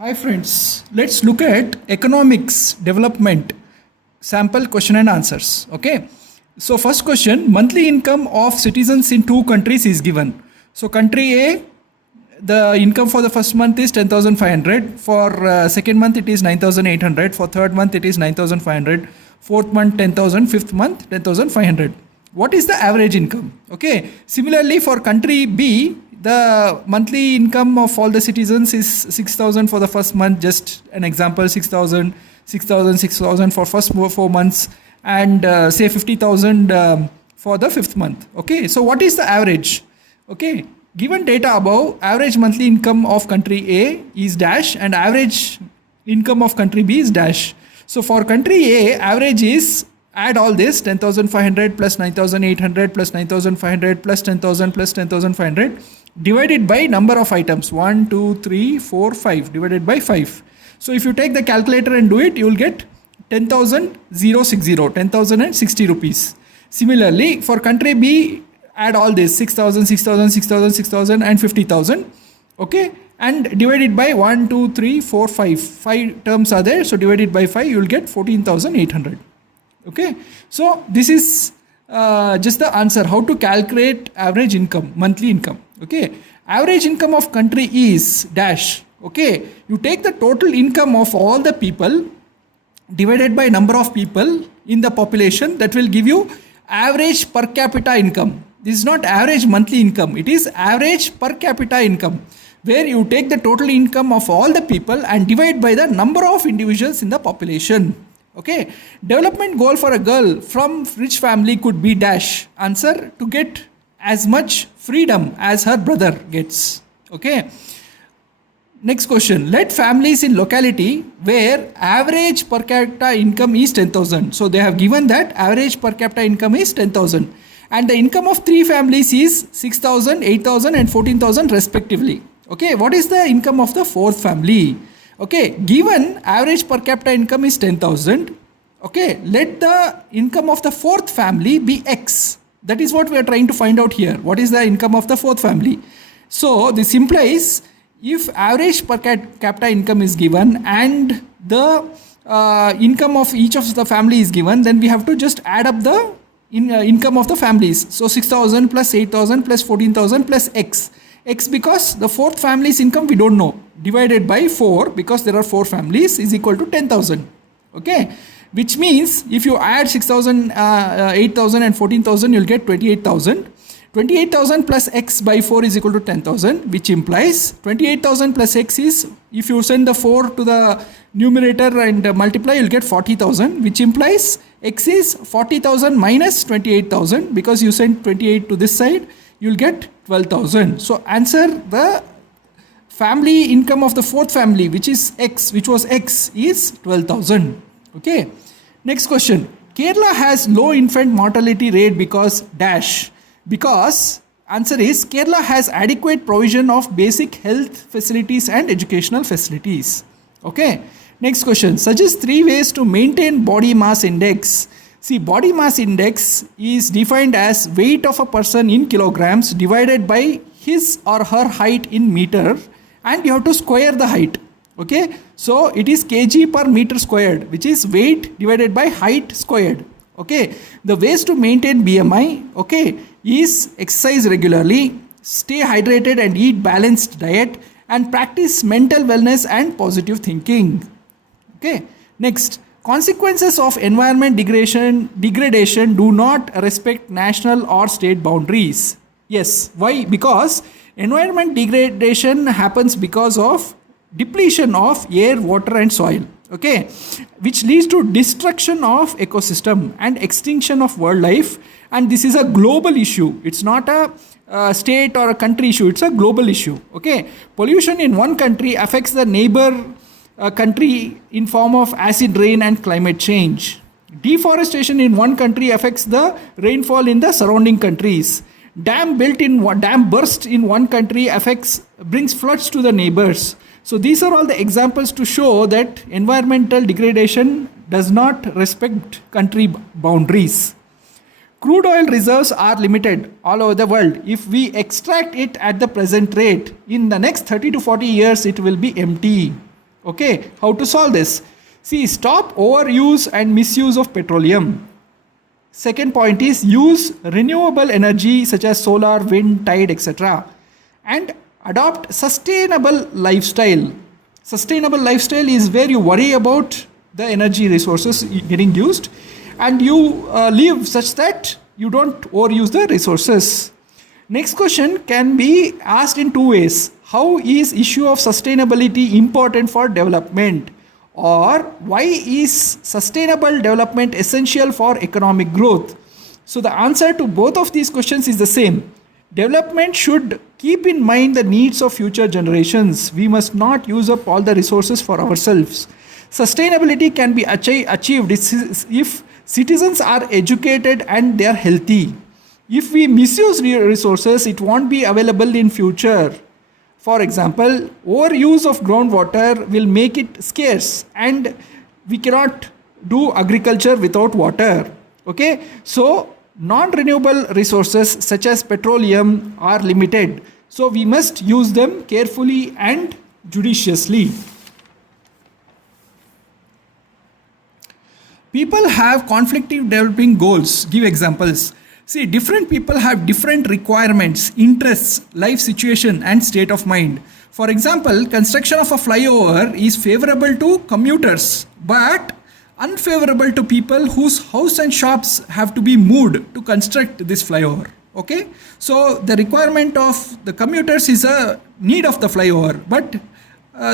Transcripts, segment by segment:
Hi friends, let's look at economics development sample question and answers. Okay. So first question, monthly income of citizens in two countries is given. So country A, the income for the first month is 10,500. For second month it is 9,800. For third month it is 9,500. Fourth month 10,000. Fifth month 10,500. What is the average income? Okay. Similarly for country B, the monthly income of all the citizens is 6,000 for the first month. Just an example, 6,000, 6,000, 6,000 for first 4 months, and say 50,000 for the fifth month. Okay. So what is the average? Okay. Given data above, average monthly income of country A is dash and average income of country B is dash. So for country A, average is, add all this, 10,500 plus 9,800 plus 9,500 plus 10,000 plus 10,500 divided by number of items, 1, 2, 3, 4, 5 divided by 5. So if you take the calculator and do it, you will get 10,060, 10,060 rupees. Similarly, for country B, add all this 6,000, 6,000, 6,000, 6,000 and 50,000. Okay. And divided by 1, 2, 3, 4, 5. 5 terms are there. So divided by 5, you will get 14,800. Okay. So this is just the answer. How to calculate average income, monthly income. Okay. Average income of country is dash. Okay. You take the total income of all the people divided by number of people in the population. That will give you average per capita income. This is not average monthly income. It is average per capita income, where you take the total income of all the people and divide by the number of individuals in the population. Okay. Development goal for a girl from rich family could be dash. Answer, to get as much freedom as her brother gets. Okay. Next question. Let families in locality where average per capita income is 10,000. So they have given that average per capita income is 10,000. And the income of three families is 6,000, 8,000 and 14,000 respectively. Okay. What is the income of the fourth family? Okay. Given average per capita income is 10,000. Okay. Let the income of the fourth family be X. That is what we are trying to find out here. What is the income of the fourth family? So this implies, if average per capita income is given and the income of each of the family is given, then we have to just add up the income of the families. So 6,000 plus 8,000 plus 14,000 plus X. X because the fourth family's income we don't know. Divided by 4 because there are 4 families is equal to 10,000. Okay. Which means if you add 6,000, 8,000 and 14,000, you'll get 28,000. 28,000 plus X by 4 is equal to 10,000, which implies 28,000 plus X is, if you send the 4 to the numerator and multiply, you'll get 40,000, which implies X is 40,000 minus 28,000, because you send 28 to this side, you'll get 12,000. So answer, the family income of the fourth family, which is X, which was X, is 12,000. Okay. Next question. Kerala has low infant mortality rate because dash. Because answer is, Kerala has adequate provision of basic health facilities and educational facilities. Okay. Next question. Suggest 3 ways to maintain body mass index. See, body mass index is defined as weight of a person in kilograms divided by his or her height in meter, and you have to square the height. Okay. So it is kg per meter squared, which is weight divided by height squared. Okay. The ways to maintain BMI, okay, is exercise regularly, stay hydrated and eat balanced diet, and practice mental wellness and positive thinking. Okay. Next, consequences of environment degradation do not respect national or state boundaries. Yes. Why? Because environment degradation happens because of depletion of air, water and soil. Okay, which leads to destruction of ecosystem and extinction of wildlife, and this is a global issue. It's not a state or a country issue, it's a global issue. Okay, pollution in one country affects the neighbor country in form of acid rain and climate change. Deforestation in one country affects the rainfall in the surrounding countries. Dam burst in one country brings floods to the neighbors. So these are all the examples to show that environmental degradation does not respect country boundaries. Crude oil reserves are limited all over the world. If we extract it at the present rate, in the next 30 to 40 years, it will be empty. Okay, how to solve this? See, stop overuse and misuse of petroleum. Second point is use renewable energy such as solar, wind, tide, etc. And adopt sustainable lifestyle. Sustainable lifestyle is where you worry about the energy resources getting used and you live such that you don't overuse the resources. Next question can be asked in two ways. How is issue of sustainability important for development? Or why is sustainable development essential for economic growth? So the answer to both of these questions is the same. Development should keep in mind the needs of future generations. We must not use up all the resources for ourselves. Sustainability can be achieved if citizens are educated and they are healthy. If we misuse resources, it won't be available in future. For example, overuse of groundwater will make it scarce and we cannot do agriculture without water. Okay, so non-renewable resources such as petroleum are limited. So we must use them carefully and judiciously. People have conflicting developing goals. Give examples. See, different people have different requirements, interests, life situation, and state of mind. For example, construction of a flyover is favorable to commuters, but unfavorable to people whose house and shops have to be moved to construct this flyover. Okay, so the requirement of the commuters is a need of the flyover, but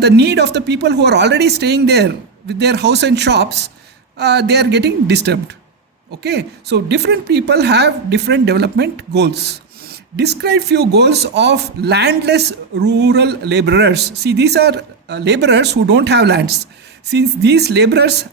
the need of the people who are already staying there with their house and shops, they are getting disturbed. Okay, so different people have different development goals. Describe few goals of landless rural laborers. See, these are laborers who don't have lands. Since these laborers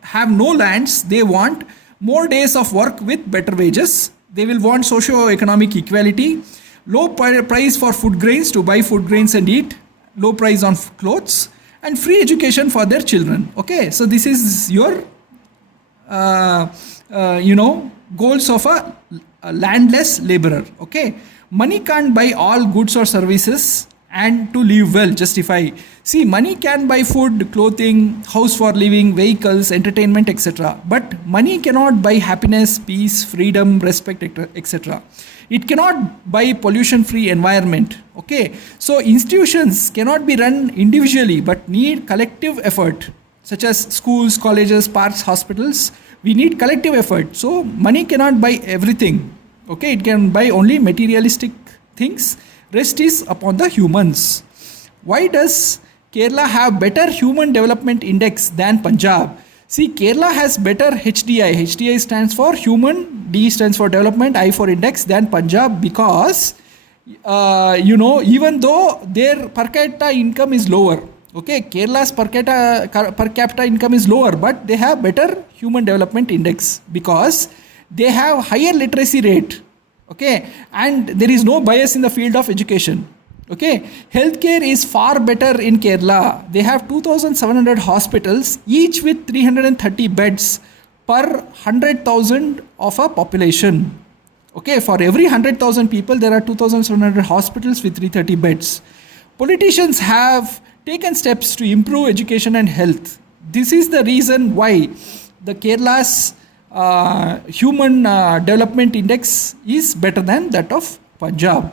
have no lands, they want more days of work with better wages. They will want socio-economic equality, low price for food grains to buy food grains and eat, low price on clothes, and free education for their children. Okay, so this is your goals of a landless laborer. Okay, money can't buy all goods or services and to live well justify. See, money can buy food, clothing, house for living, vehicles, entertainment, etc. But money cannot buy happiness, peace, freedom, respect, etc. It cannot buy pollution free environment. Okay, so institutions cannot be run individually but need collective effort, such as schools, colleges, parks, hospitals. We need collective effort. So money cannot buy everything. Okay, it can buy only materialistic things. Rest is upon the humans. Why does Kerala have better human development index than Punjab? See, Kerala has better HDI. HDI stands for human, D stands for development, I for index than Punjab because, even though their per capita income is lower. Okay, Kerala's per capita income is lower, but they have better human development index because they have higher literacy rate. Okay, and there is no bias in the field of education. Okay, healthcare is far better in Kerala. They have 2,700 hospitals, each with 330 beds per 100,000 of a population. Okay, for every 100,000 people, there are 2,700 hospitals with 330 beds. Politicians have taken steps to improve education and health. This is the reason why the Kerala's human development index is better than that of Punjab.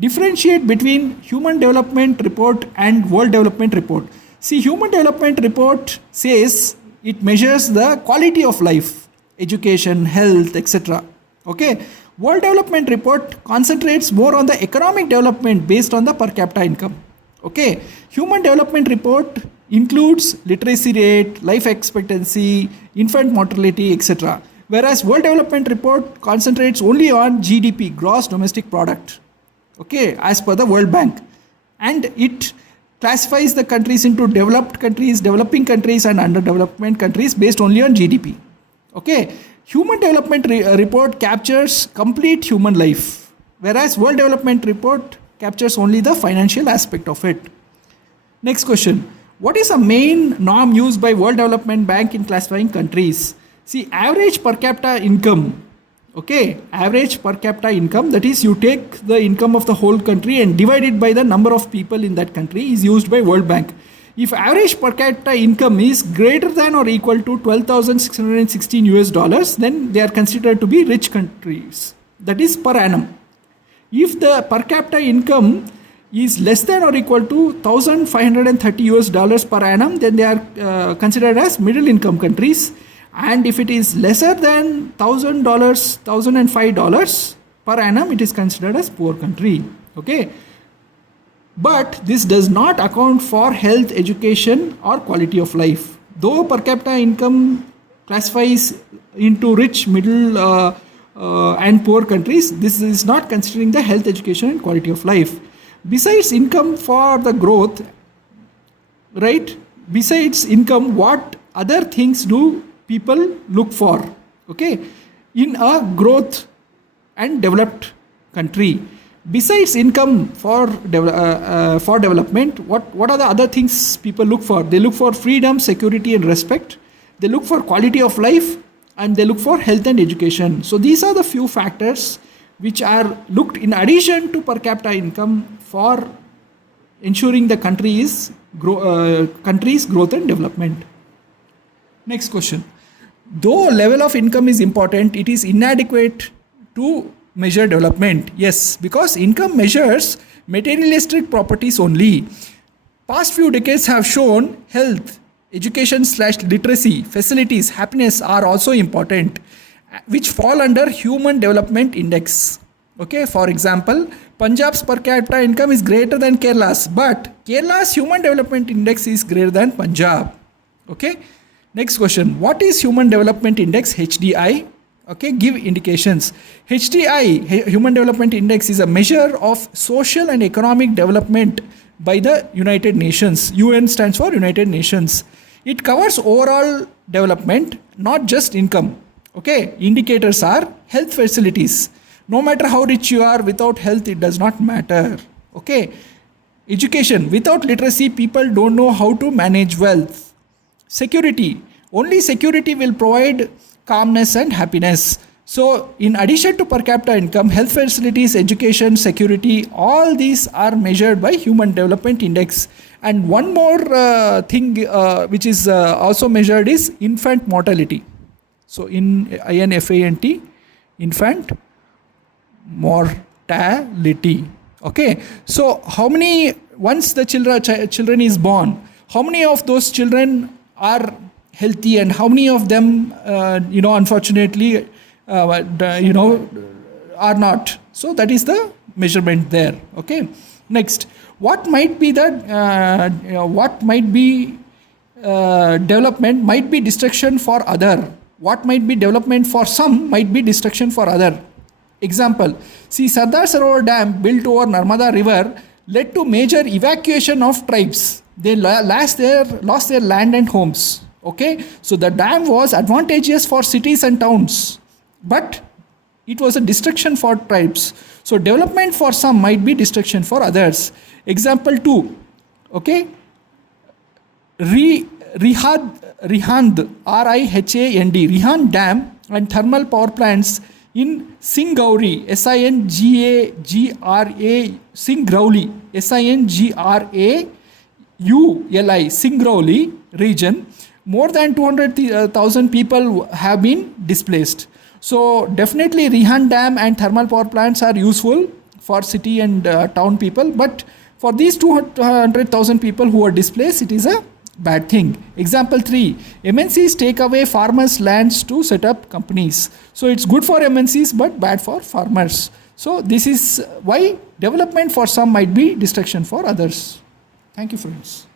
Differentiate between Human Development Report and World Development Report. See, Human Development Report says it measures the quality of life, education, health, etc. Okay, World Development Report concentrates more on the economic development based on the per capita income. Okay, Human Development Report includes literacy rate, life expectancy, infant mortality, etc. Whereas World Development Report concentrates only on GDP, gross domestic product. Okay, as per the World Bank. And it classifies the countries into developed countries, developing countries and underdevelopment countries based only on GDP. Okay, Human Development Report captures complete human life, whereas World Development Report captures only the financial aspect of it. Next question. What is a main norm used by World Development Bank in classifying countries? See, average per capita income. Okay, average per capita income, that is you take the income of the whole country and divide it by the number of people in that country, is used by World Bank. If average per capita income is greater than or equal to 12,616 US dollars, then they are considered to be rich countries. That is per annum. If the per capita income is less than or equal to 1,530 US dollars per annum, then they are considered as middle income countries. And if it is lesser than $1,000, $1,005 per annum, it is considered as poor country. Okay. But this does not account for health, education or quality of life. Though per capita income classifies into rich, middle and poor countries, this is not considering the health, education and quality of life. Besides income for the growth, right? Besides income, what other things do people look for? Okay, in a growth and developed country. Besides income for development, what are the other things people look for? They look for freedom, security and respect. They look for quality of life and they look for health and education. So these are the few factors which are looked in addition to per capita income for ensuring the country's growth and development. Next question. Though level of income is important, it is inadequate to measure development. Yes, because income measures materialistic properties only. Past few decades have shown health, education/literacy, facilities, happiness are also important, which fall under Human Development Index. Okay, for example, Punjab's per capita income is greater than Kerala's, but Kerala's Human Development Index is greater than Punjab. Okay, next question. What is Human Development Index, HDI? Okay, give indications. HDI, Human Development Index, is a measure of social and economic development by the United Nations. UN stands for United Nations. It covers overall development, not just income. Okay, indicators are health facilities. No matter how rich you are, without health, it does not matter. Okay, education. Without literacy, people don't know how to manage wealth. Security. Only security will provide calmness and happiness. So in addition to per capita income, health facilities, education, security, all these are measured by Human Development Index. And one more thing which is also measured is infant mortality. So in INFANT, infant mortality. Okay, so how many, once the children is born, how many of those children are healthy and how many of them unfortunately are not? So that is the measurement there. Okay, next, what might be the development might be destruction for other. What might be development for some might be destruction for other. Example, see, Sardar Sarovar Dam built over Narmada River led to major evacuation of tribes. They lost their land and homes. Okay, so the dam was advantageous for cities and towns, but it was a destruction for tribes. So development for some might be destruction for others. Example 2. Okay, Rihand, RIHAND, Rihand Dam and thermal power plants in Singrauli, Singrauli, Singrauli region, more than 200,000 people have been displaced. So definitely Rihand Dam and thermal power plants are useful for city and town people, but for these 200,000 people who are displaced, it is a bad thing. Example 3, MNCs take away farmers' lands to set up companies. So it's good for MNCs but bad for farmers. So this is why development for some might be destruction for others. Thank you, friends.